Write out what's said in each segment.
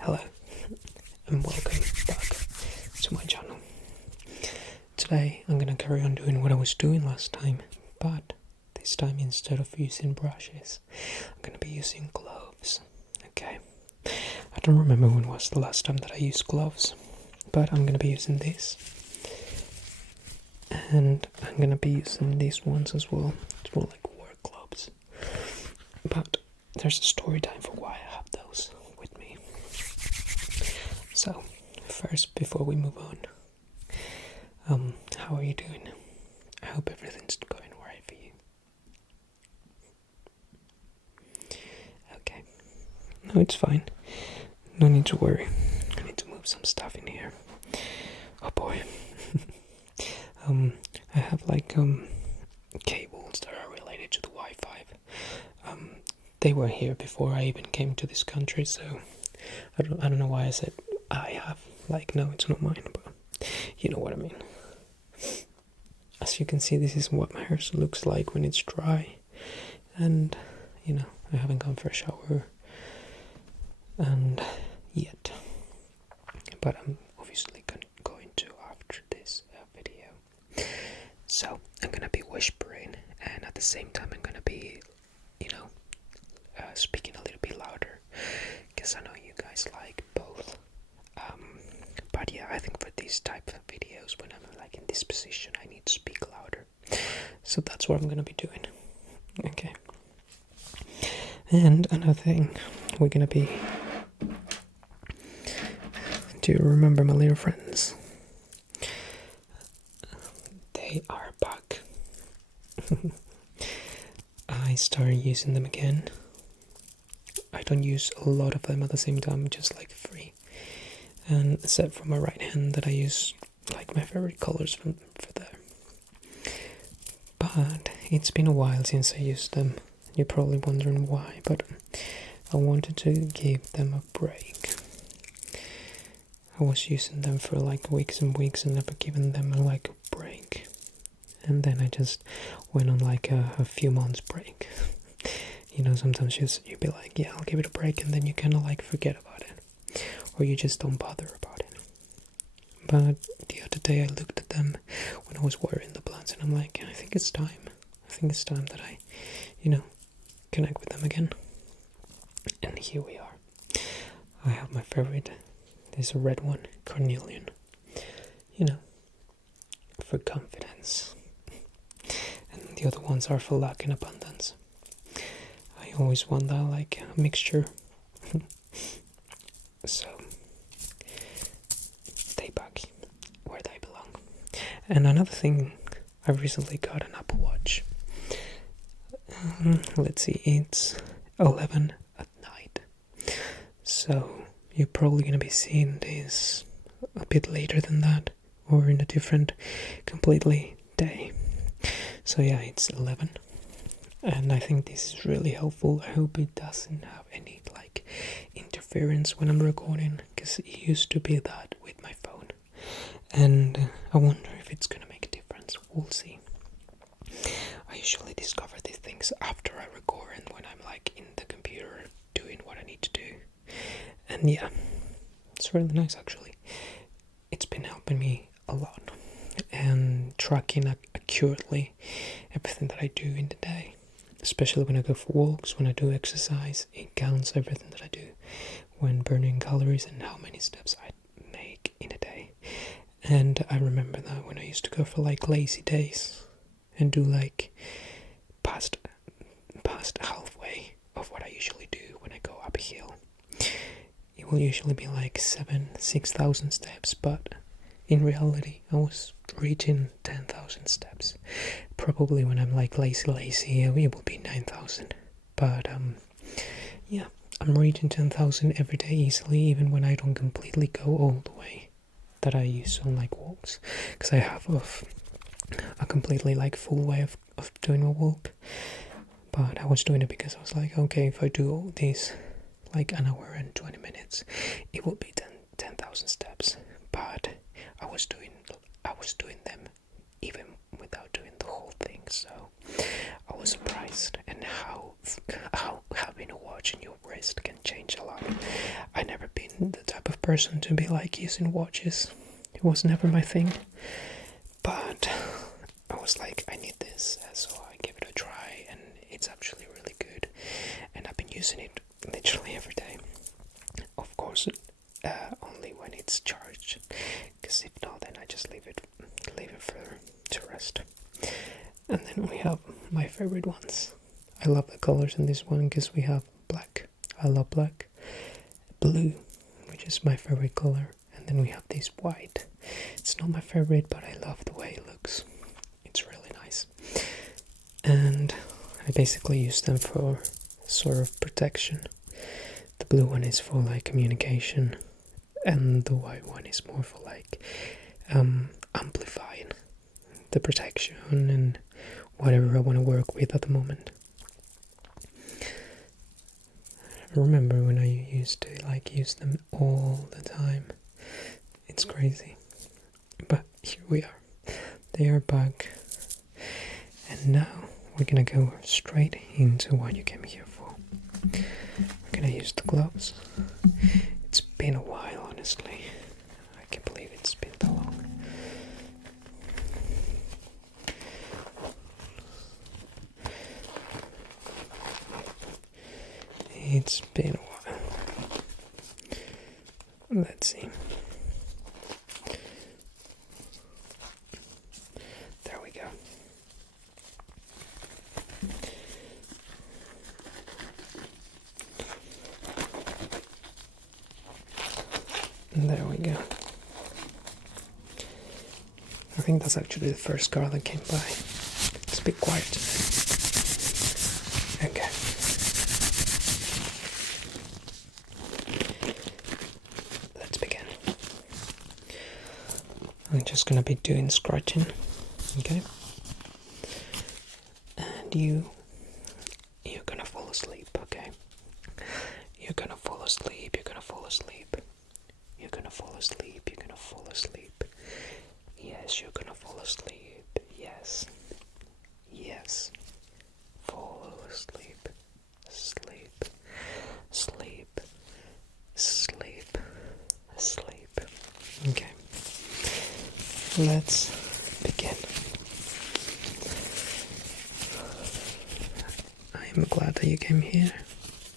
Hello and welcome back to my channel. Today I'm gonna carry on doing what I was doing last time, but this time instead of using brushes, I'm gonna be using gloves. Okay, I don't remember when was the last time that I used gloves, but I'm gonna be using this. And I'm gonna be using these ones as well. It's more like work gloves. But there's a story time for why I have those with me. So, first, before we move on, how are you doing? I hope everything's going alright for you. Okay. No, it's fine. No need to worry. I need to move some stuff in here. Oh boy. I have like cables that are related to the Wi-Fi. They were here before I even came to this country, so I don't know why I said I have. Like, no, it's not mine, but you know what I mean. As you can see, this is what my hair looks like when it's dry, and you know, I haven't gone for a shower and yet, but I'm obviously going to after this video. So I'm gonna be whispering, and at the same time I'm gonna be, speaking a little bit louder, because I know you guys like both. But yeah, I think for these type of videos, when I'm like in this position, I need to speak louder. So that's what I'm gonna be doing. Okay. And another thing, we're gonna be. Do you remember my little friends? They are back. I started using them again. I don't use a lot of them at the same time, just like 3. And except for my right hand that I use like my favorite colors for there. But it's been a while since I used them. You're probably wondering why, but I wanted to give them a break. I was using them for like weeks and weeks and never given them like a break. And then I just went on like a few months break. You know, sometimes you'd be like, yeah, I'll give it a break, and then you kind of like forget about it. Or you just don't bother about it. But the other day I looked at them when I was wearing the blends, and I'm like, I think it's time. I think it's time that I, connect with them again. And here we are. I have my favorite. There's a red one, Cornelian. For confidence. And the other ones are for luck and abundance. I always want that like a mixture. So they back where they belong. And another thing, I recently got an Apple Watch. Let's see, it's 11 at night. So you're probably gonna be seeing this a bit later than that, or in a different completely day. So yeah, it's 11. And I think this is really helpful. I hope it doesn't have any like interference when I'm recording, because it used to be that with my phone. And I wonder if it's gonna make a difference. We'll see. I usually discover these things after I record and when I'm like in the computer doing what I need to do. And yeah, it's really nice actually. It's been helping me a lot and tracking accurately everything that I do in the day. Especially when I go for walks, when I do exercise, it counts everything that I do when burning calories and how many steps I make in a day. And I remember that when I used to go for like lazy days and do like past halfway of what I usually do when I go up a hill. It will usually be like 6,000 steps, but in reality I was reaching 10,000 steps. Probably when I'm like lazy, it will be 9,000. But yeah, I'm reaching 10,000 every day easily, even when I don't completely go all the way that I use on like walks, because I have a completely like full way of doing a walk. But I was doing it because I was like, okay, if I do all these like an hour and 20 minutes, it will be 10,000 steps. But I was doing them even without doing the whole thing, so I was surprised. And how having a watch in your wrist can change a lot. I never been person to be like using watches. It was never my thing. But I was like, I need this, so I gave it a try, and it's actually really good. And I've been using it literally every day. Of course, only when it's charged, because if not, then I just leave it to rest. And then we have my favorite ones. I love the colors in this one because we have black. I love black. Blue, which is my favorite color. And then we have this white. It's not my favorite, but I love the way it looks. It's really nice. And I basically use them for sort of protection. The blue one is for like communication, and the white one is more for like amplifying the protection and whatever I want to work with at the moment. I remember when I used to like use them all the time. It's crazy. But here we are. They are back. And now we're gonna go straight into what you came here for. We're gonna use the gloves. It's been a while, honestly. I can't believe it's been that long. It's been a while. Let's see. There we go. There we go. I think that's actually the first car that came by. It's a bit quiet today. Okay. Let's begin. I'm just gonna be doing scratching, okay? And you're gonna fall asleep, okay? You're gonna fall asleep, you're gonna fall asleep. You're gonna fall asleep, you're gonna fall asleep. Yes, you're gonna fall asleep. Yes. Yes. Fall asleep. Sleep. Sleep. Sleep. Sleep. Okay. Let's begin. I'm glad that you came here.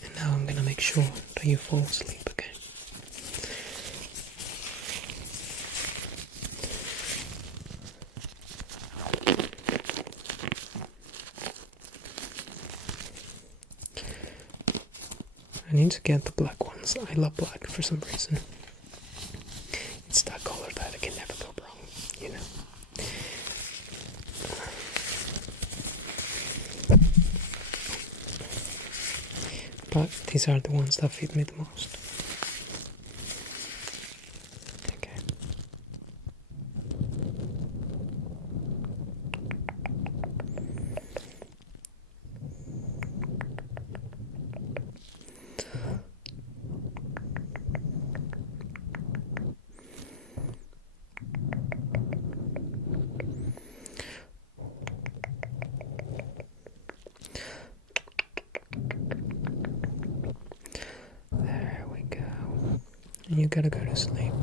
And now I'm gonna make sure that you fall asleep, okay? I need to get the black ones. I love black for some reason. It's that color that I can never go wrong, you know. But these are the ones that fit me the most. Okay. And you gotta go to sleep.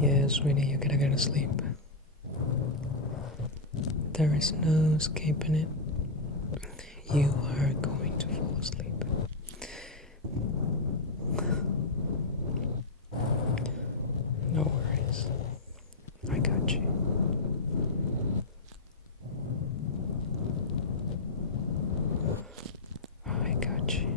Yes, sweetie, you gotta go to sleep. There is no escaping it. You are going to fall asleep. No worries. I got you. I got you.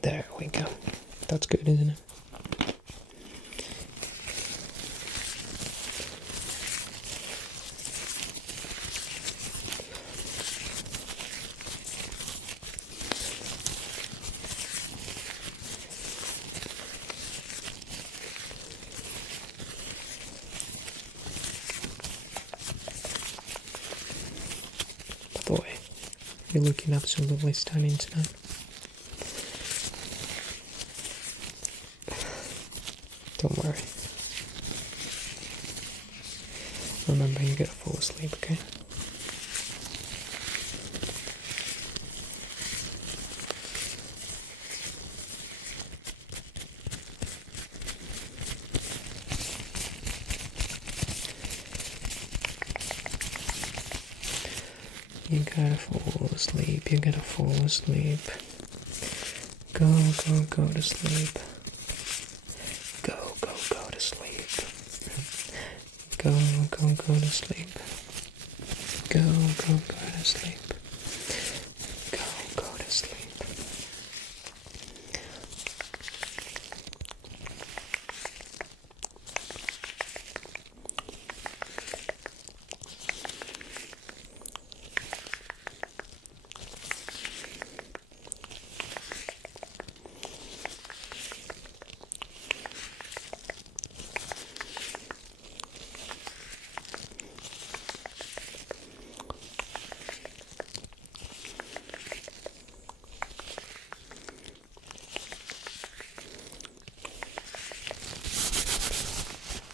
There we go. That's good, isn't it? By the way, you're looking absolutely stunning tonight. Don't worry. remember you gotta fall asleep, okay? You gotta fall asleep, you gotta fall asleep. Go, go, go to sleep. Go, go, go to sleep. Go, go, go to sleep. Go, go, go to sleep. Go, go to sleep.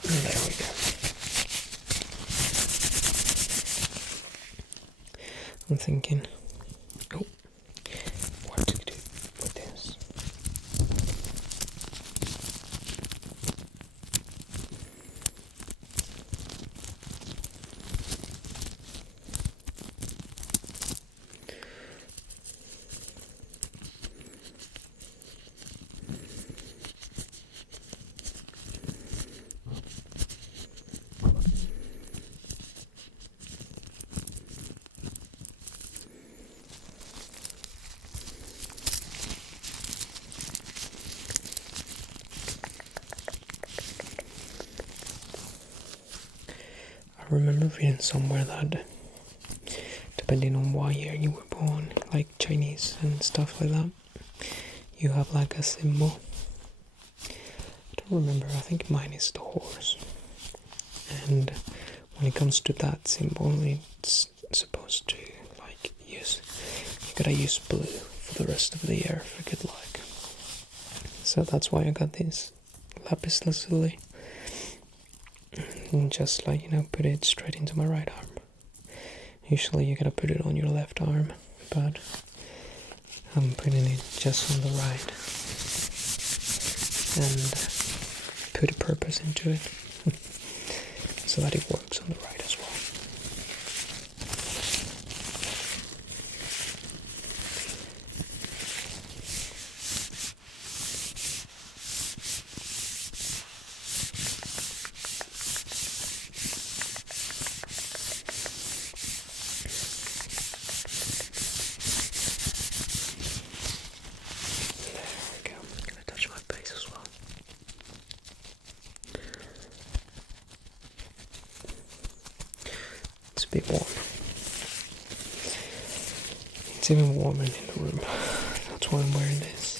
There we go. I'm thinking, oh, what to do with this? I remember reading somewhere that depending on what year you were born, like Chinese and stuff like that, you have like a symbol. I don't remember, I think mine is the horse. And when it comes to that symbol, it's supposed to like you gotta use blue for the rest of the year for good luck. So that's why I got this lapis lazuli. And just like, put it straight into my right arm. Usually you gotta put it on your left arm, but I'm putting it just on the right and put a purpose into it so that it works on the right as well. It's a bit warm. It's even warmer in the room. That's why I'm wearing this.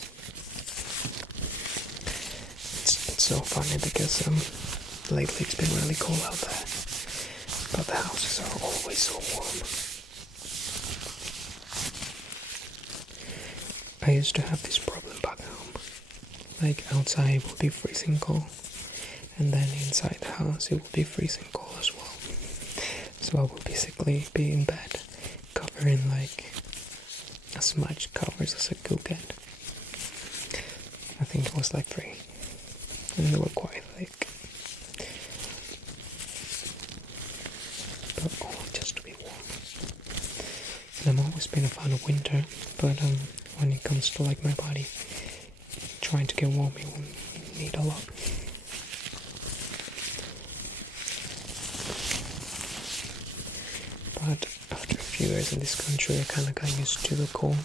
It's so funny because lately it's been really cold out there, but the houses are always so warm. I used to have this problem back home. Like outside it would be freezing cold, and then inside the house it would be freezing cold as well. So I would basically be in bed covering like as much covers as I could get. I think it was like 3, and they were quite thick, but all just to be warm. And I've always been a fan of winter, but when it comes to like my body trying to get warm, it will need a lot. But after a few years in this country, I kind of got used to the cold,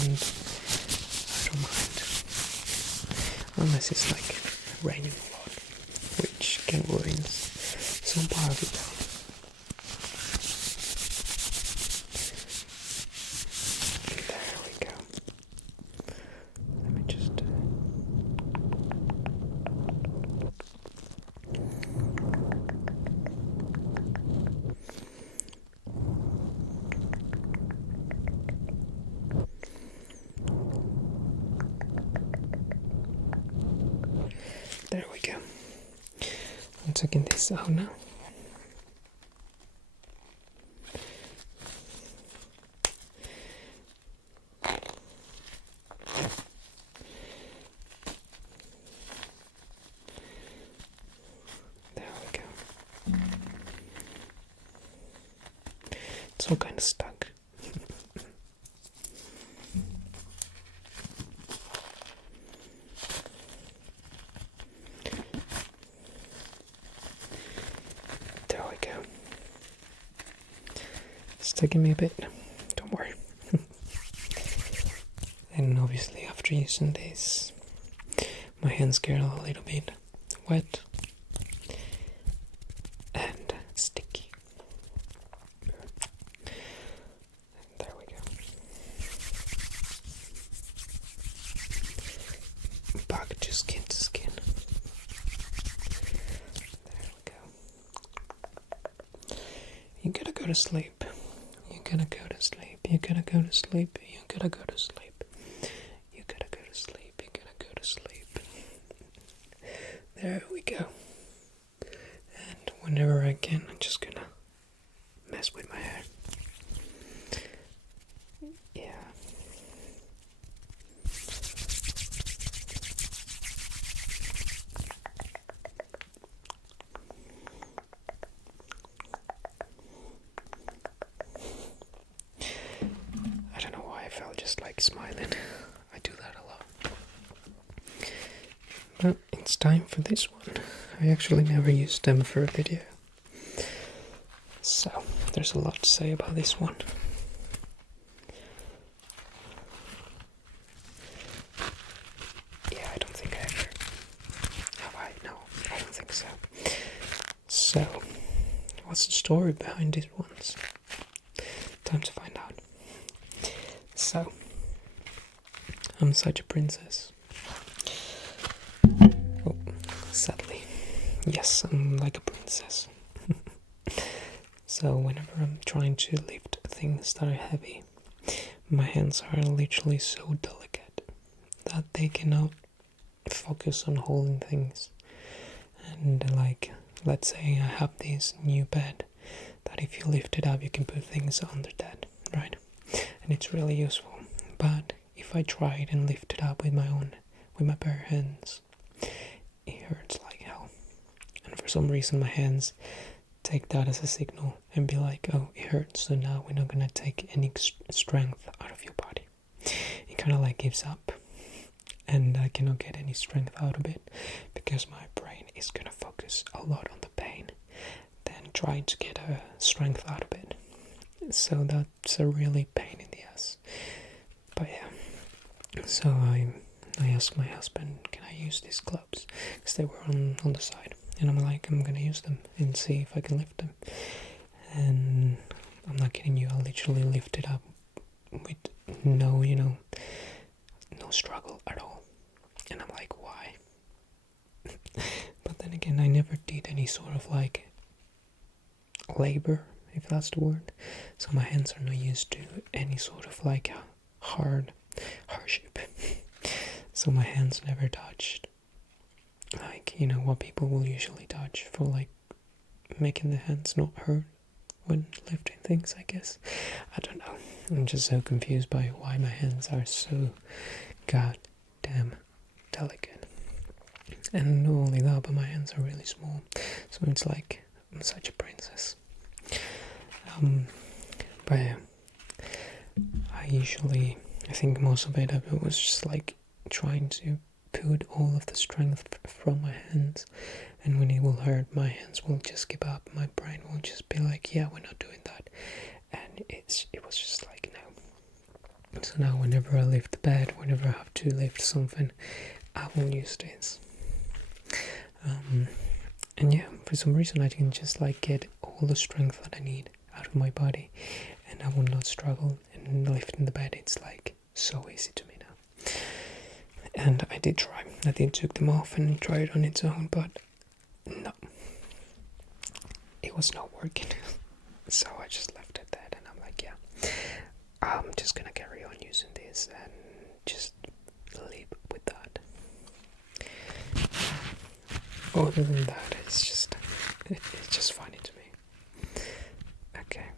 and I don't mind. Unless it's like raining a lot, which can ruin some part of it. There we go. Let me just... There we go. I'm taking this out now. so kind of stuck. There we go. It's taking me a bit, don't worry. And obviously after using this, my hands get a little bit wet and sticky. And there we go. Back to skin to skin. There we go. You gotta go to sleep. You gotta go to sleep. You gotta go to sleep. You gotta go to sleep. You gotta go to sleep. You gotta go to sleep. There we go. And whenever I can, I'm just gonna mess with my hair. Yeah. I don't know why I felt just like smiling. I do that a lot. But it's time for this one. I actually never used them for a video. So, there's a lot to say about this one. Yeah, I don't think I ever... Have I? No, I don't think so. So, what's the story behind these ones? Time to find out. So, I'm such a princess. Oh, sadly. Yes, I'm like a princess. So whenever I'm trying to lift things that are heavy, my hands are literally so delicate that they cannot focus on holding things. And like, let's say I have this new bed that if you lift it up you can put things under that, right? And it's really useful. But if I try it and lift it up with my bare hands, it hurts like hell. And for some reason my hands take that as a signal and be like, oh, it hurts, so now we're not gonna take any strength out of your body. It kind of like gives up, and I cannot get any strength out of it because my brain is gonna focus a lot on the pain than trying to get a strength out of it. So that's a really pain in the ass. But yeah, so I asked my husband, can I use these gloves? Because they were on the side. And I'm like, I'm gonna use them and see if I can lift them. And I'm not kidding you, I literally lifted up with no, no struggle at all. And I'm like, why? But then again, I never did any sort of like labor, if that's the word. So my hands are not used to any sort of like hardship. So my hands never touched like, what people will usually touch for like making the hands not hurt when lifting things, I guess. I don't know. I'm just so confused by why my hands are so goddamn delicate. And not only that, but my hands are really small. So it's like I'm such a princess. But yeah, I think most of it was just like trying to put all of the strength from my hands, and when it will hurt, my hands will just give up. My brain will just be like, yeah, we're not doing that. And it was just like, no. So now whenever I lift the bed, whenever I have to lift something, I will use this. And yeah, for some reason I can just like get all the strength that I need out of my body, and I will not struggle. And lifting the bed, it's like so easy to me now. And I did try. I did took them off and try it on its own, but no, it was not working. So I just left it there, and I'm like, yeah, I'm just gonna carry on using this and just live with that. Other than that, it's just funny to me. Okay.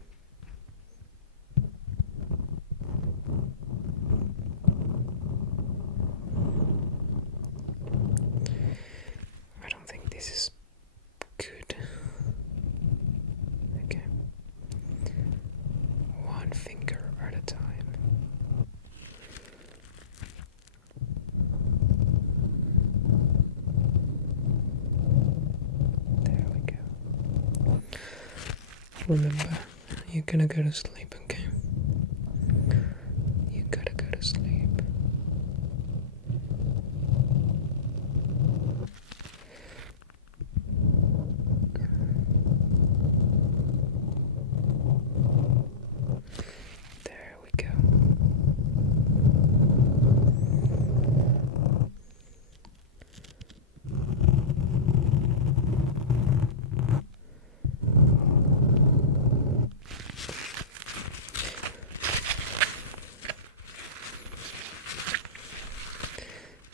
I don't think this is good. Okay. remember, you're gonna go to sleep, okay? You gotta go to sleep. There we go.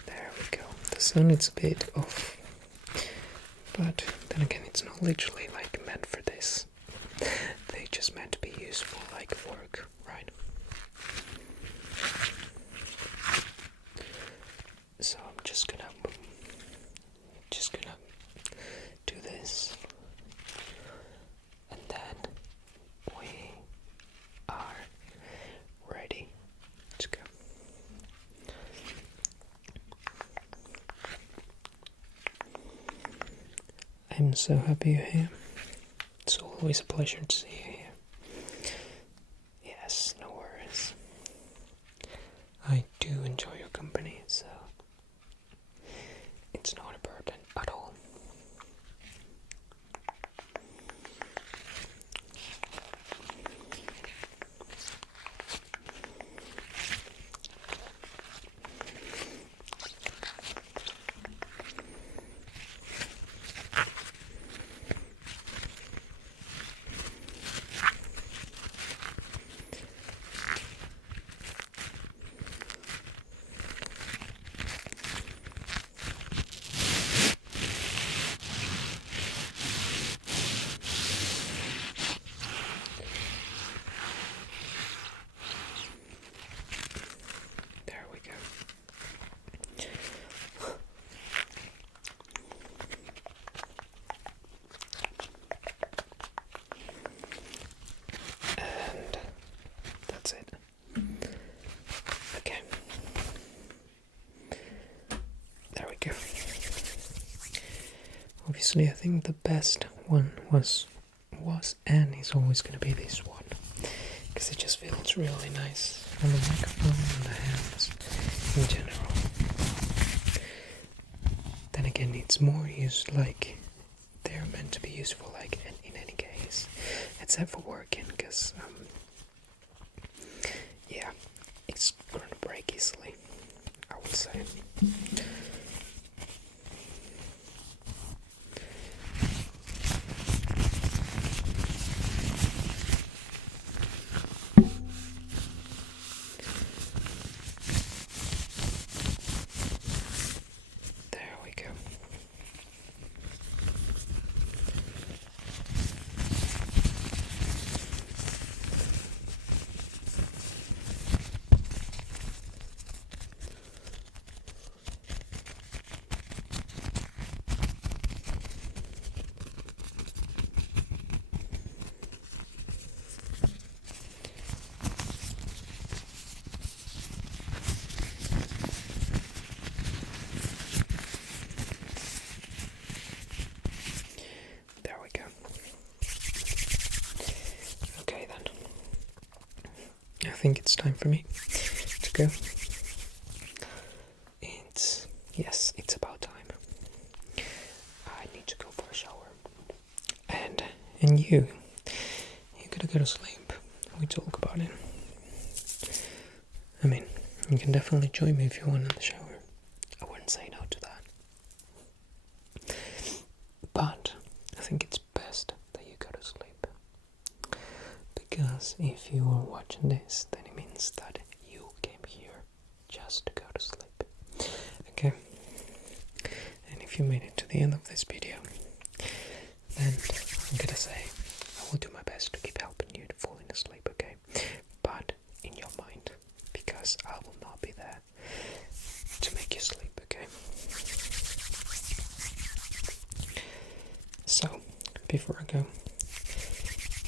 There we go. The sun is a bit off, but then again, it's not literally like meant for this. They just meant to be useful like work, right? So I'm just gonna do this, and then we are ready to go. I'm so happy you're here. It's always a pleasure to see you here. Yes, no worries. I do enjoy your company, so it's not a burden at all. There we go. And that's it. Okay. There we go. Obviously, I think the best one was and is always going to be this one, because it just feels really nice on the microphone and the hands in general. Then again, it's more used like they're meant to be useful like in any case, except for working, because yeah, it's gonna break easily, I would say. There we go. There we go. Okay then. I think it's time for me to go. It's about time. I need to go for a shower. And you gotta go to sleep. We talk about it. I mean, you can definitely join me if you want in the shower. I wouldn't say no to that. But I think it's best that you go to sleep. Because if you are watching this, then it means that you came here just to go to sleep. Okay? And if you made it to the end of this video, then I'm gonna say I will do my best to keep helping you to fall asleep, okay? But in your mind, because I will not be there to make you sleep, okay? So, before I go,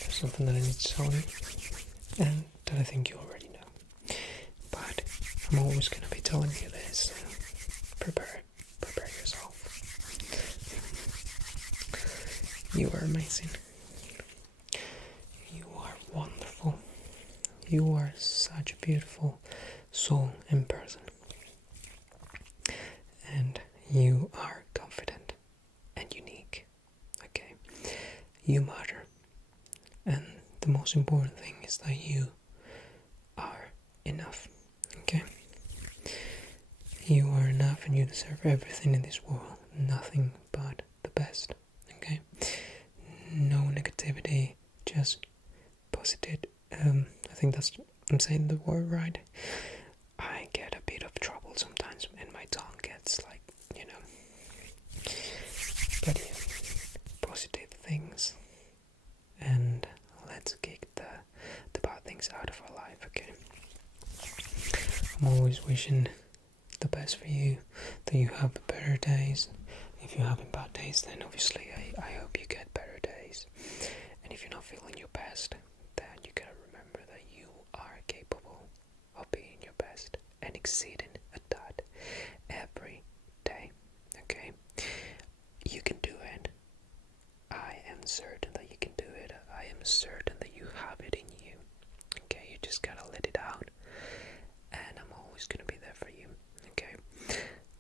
there's something that I need to tell you, and that I think you already know. But I'm always going to be telling you this, so prepare yourself. You are amazing. you are such a beautiful soul and person. And you are confident and unique. Okay? You matter. And the most important thing is that you are enough. Okay? You are enough and you deserve everything in this world. Nothing but the best. Okay? No negativity, just positive. I think I'm saying the word right. I get a bit of trouble sometimes and my tongue gets like, but yeah, positive things. And let's kick the bad things out of our life, okay? I'm always wishing the best for you, that you have better days. If you're having bad days, then obviously I hope you get better days. And if you're not feeling your best, then you gotta remember that you are capable of being your best and exceeding at that every day, okay? You can do it. I am certain that you can do it. I am certain that you have it in you, okay? You just gotta let it out. And I'm always gonna be there for you, okay?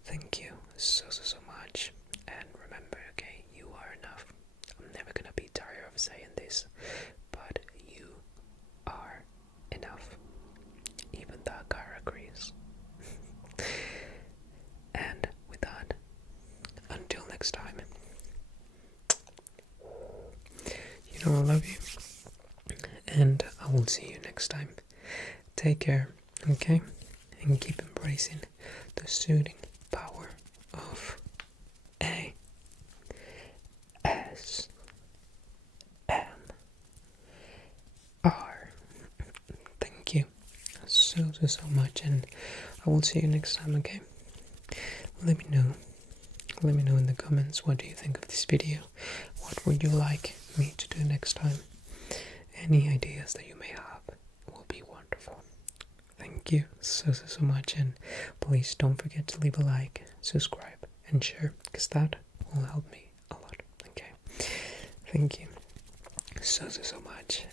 Thank you so much. And remember, okay, you are enough. I'm never gonna be tired of saying this, but you are enough. Even that car agrees. And with that, until next time, you know I love you. And I will see you next time. Take care, okay? And keep embracing the soothing power of ASMR. Thank you so much, and I will see you next time, okay? Let me know in the comments, what do you think of this video? What would you like me to do next time? Any ideas that you may have will be wonderful. Thank you so much, and please don't forget to leave a like, subscribe, and share, because that will help me a lot, okay? Thank you so much,